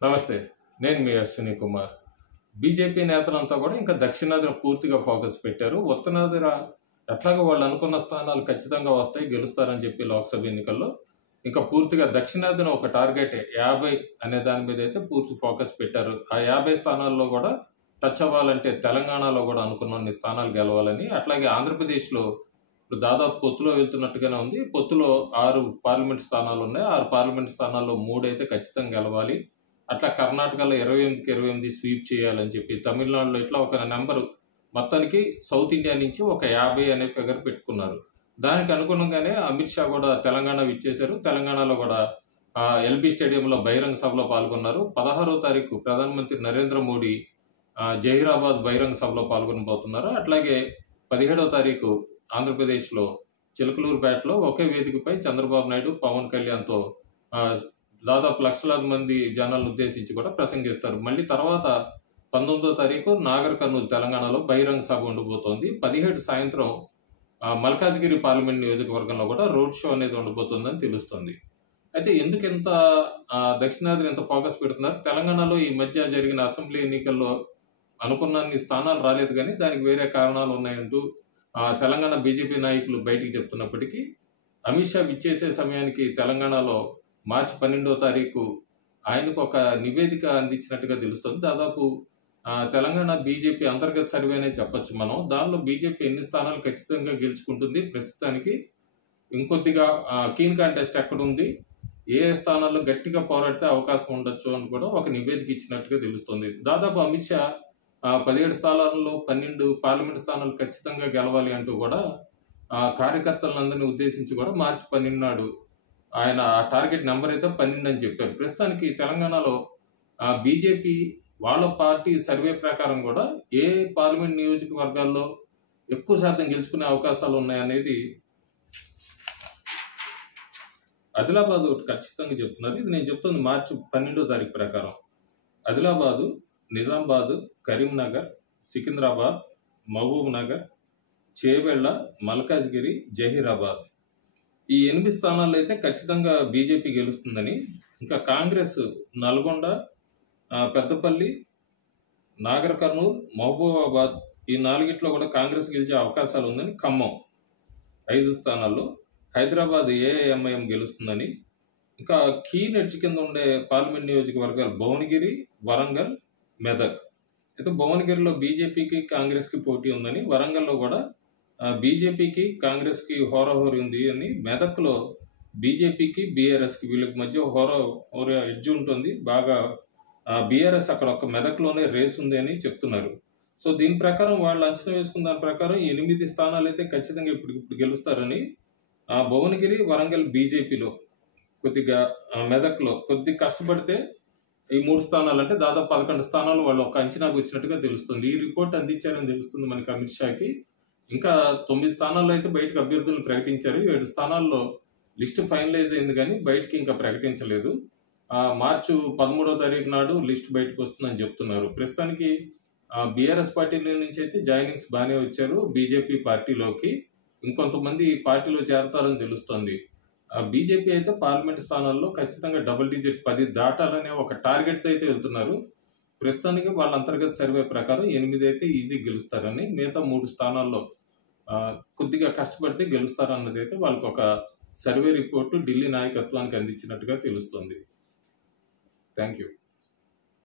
నమస్తే. నేను మీ అశ్విని కుమార్. బీజేపీ నేతలంతా కూడా ఇంకా దక్షిణాదిన పూర్తిగా ఫోకస్ పెట్టారు. ఉత్తరాదిన ఎట్లాగో వాళ్ళు అనుకున్న స్థానాలు ఖచ్చితంగా వస్తాయి, గెలుస్తారని చెప్పి లోక్సభ ఎన్నికల్లో ఇంకా పూర్తిగా దక్షిణాదిన ఒక టార్గెట్ 50 అనే దాని మీద అయితే పూర్తి ఫోకస్ పెట్టారు. ఆ 50 స్థానాల్లో కూడా టచ్ అవ్వాలంటే తెలంగాణలో కూడా అనుకున్న స్థానాలు గెలవాలని, అట్లాగే ఆంధ్రప్రదేశ్లో ఇప్పుడు దాదాపు పొత్తులో వెళ్తున్నట్టుగానే ఉంది. పొత్తులో 6 పార్లమెంట్ స్థానాలు ఉన్నాయి. 6 పార్లమెంట్ స్థానాల్లో 3 అయితే ఖచ్చితంగా గెలవాలి. అట్లా కర్ణాటకలో 28కి 28 స్వీప్ చేయాలని చెప్పి, తమిళనాడులో ఇట్లా ఒక నెంబరు మొత్తానికి సౌత్ ఇండియా నుంచి ఒక 50 అనే ఫిగర్ పెట్టుకున్నారు. దానికి అనుగుణంగానే అమిత్ షా కూడా తెలంగాణ విచ్చేశారు. తెలంగాణలో కూడా ఎల్బీ స్టేడియంలో బహిరంగ సభలో పాల్గొన్నారు. 16వ తారీఖు ప్రధానమంత్రి నరేంద్ర మోడీ జహీరాబాద్ బహిరంగ సభలో పాల్గొనబోతున్నారు. అట్లాగే 17వ తారీఖు ఆంధ్రప్రదేశ్లో చిలకలూరుపేటలో ఒకే వేదికపై చంద్రబాబు నాయుడు, పవన్ కళ్యాణ్తో దాదాపు లక్షలాది మంది జనాలను ఉద్దేశించి కూడా ప్రసంగిస్తారు. మళ్ళీ తర్వాత 19వ తారీఖు నాగర్ కర్నూలు తెలంగాణలో బహిరంగ సభ ఉండబోతోంది. 17 సాయంత్రం మల్కాజ్గిరి పార్లమెంట్ నియోజకవర్గంలో కూడా రోడ్ షో అనేది ఉండబోతోందని తెలుస్తుంది. అయితే ఎందుకు ఇంత దక్షిణాదిని ఎంత ఫోకస్ పెడుతున్నారు? తెలంగాణలో ఈ మధ్య జరిగిన అసెంబ్లీ ఎన్నికల్లో అనుకున్నన్ని స్థానాలు రాలేదు, కానీ దానికి వేరే కారణాలు ఉన్నాయంటూ తెలంగాణ బీజేపీ నాయకులు బయటికి చెప్తున్నప్పటికీ, అమిత్ షా విచ్చేసే సమయానికి తెలంగాణలో మార్చి 12వ తారీఖు ఆయనకు ఒక నివేదిక అందించినట్టుగా తెలుస్తుంది. దాదాపు తెలంగాణ బీజేపీ అంతర్గత సర్వేనే చెప్పొచ్చు మనం. దానిలో బీజేపీ ఎన్ని స్థానాలు ఖచ్చితంగా గెలుచుకుంటుంది, ప్రస్తుతానికి ఇంకొద్దిగా కీన్ కాంటెస్ట్ ఎక్కడుంది, ఏ స్థానాల్లో గట్టిగా పోరాడితే అవకాశం ఉండొచ్చు అని కూడా ఒక నివేదిక ఇచ్చినట్టుగా తెలుస్తుంది. దాదాపు అమిత్ షా 17 స్థానాల్లో 12 పార్లమెంట్ స్థానాలు ఖచ్చితంగా గెలవాలి అంటూ కూడా కార్యకర్తలందరినీ ఉద్దేశించి కూడా మార్చి 12 నాడు ఆయన ఆ టార్గెట్ నెంబర్ అయితే 12 అని చెప్పారు. ప్రస్తుతానికి తెలంగాణలో బీజేపీ వాళ్ళ పార్టీ సర్వే ప్రకారం కూడా ఏ పార్లమెంట్ నియోజకవర్గాల్లో ఎక్కువ శాతం గెలుచుకునే అవకాశాలు ఉన్నాయనేది ఆదిలాబాద్ ఒకటి ఖచ్చితంగా చెప్తున్నారు. ఇది నేను చెప్తుంది మార్చి 12వ తారీఖు ప్రకారం. ఆదిలాబాదు, నిజామాబాద్, కరీంనగర్, సికింద్రాబాద్, మహబూబ్ నగర్, చేవెళ్ల, మల్కాజ్గిరి, జహీరాబాద్ ఈ 8 స్థానాల్లో అయితే ఖచ్చితంగా బీజేపీ గెలుస్తుందని, ఇంకా కాంగ్రెస్ నల్గొండ, పెద్దపల్లి, నాగర్ కర్నూల్, మహబూబాబాద్ ఈ 4గిట్లో కూడా కాంగ్రెస్ గెలిచే అవకాశాలు ఉందని, ఖమ్మం 5 స్థానాల్లో, హైదరాబాద్ ఏఐఎంఐఎం గెలుస్తుందని, ఇంకా కీన్ ఎడ్జ్ కింద ఉండే పార్లమెంట్ నియోజకవర్గాలు భువనగిరి, వరంగల్, మెదక్. అయితే భువనగిరిలో బీజేపీకి కాంగ్రెస్కి పోటీ ఉందని, వరంగల్లో కూడా బీజేపీకి కాంగ్రెస్కి హోరాహోరీ ఉంది అని, మెదక్లో బీజేపీకి బీఆర్ఎస్కి వీళ్ళకి మధ్య హోరా ఎడ్జ్ ఉంటుంది బాగా. బీఆర్ఎస్ అక్కడ ఒక మెదక్లోనే రేస్ ఉంది అని చెప్తున్నారు. సో దీని ప్రకారం వాళ్ళు అంచనా వేసుకున్న దాని ప్రకారం 8 స్థానాలు అయితే ఖచ్చితంగా ఇప్పుడు గెలుస్తారని, భువనగిరి, వరంగల్ బీజేపీలో కొద్దిగా, మెదక్లో కొద్దిగా కష్టపడితే ఈ 3 స్థానాలు అంటే దాదాపు 11 స్థానాలు వాళ్ళు ఒక అంచనాకు వచ్చినట్టుగా తెలుస్తుంది. ఈ రిపోర్ట్ అందించారని తెలుస్తుంది మనకి అమిత్ షాకి. ఇంకా 9 స్థానాల్లో అయితే బయటకు అభ్యర్థులను ప్రకటించారు. 7 స్థానాల్లో లిస్టు ఫైనలైజ్ అయింది కానీ బయటికి ఇంకా ప్రకటించలేదు. మార్చి 13వ తారీఖు నాడు లిస్ట్ బయటకు వస్తుందని చెప్తున్నారు. ప్రస్తుతానికి బీఆర్ఎస్ పార్టీల నుంచి అయితే జాయినింగ్స్ బాగానే వచ్చారు బీజేపీ పార్టీలోకి. ఇంకొంతమంది పార్టీలో చేరతారని తెలుస్తోంది. బీజేపీ అయితే పార్లమెంట్ స్థానాల్లో ఖచ్చితంగా డబుల్ డిజిట్ 10 దాటాలనే ఒక టార్గెట్తో అయితే వెళ్తున్నారు. ప్రస్తుతానికి వాళ్ళ అంతర్గత సర్వే ప్రకారం 8 అయితే ఈజీ గెలుస్తారని, మిగతా 3 స్థానాల్లో కొద్దిగా కష్టపడితే గెలుస్తారన్నది అయితే వాళ్ళకి ఒక సర్వే రిపోర్టు ఢిల్లీ నాయకత్వానికి అందించినట్టుగా తెలుస్తుంది. Thank you.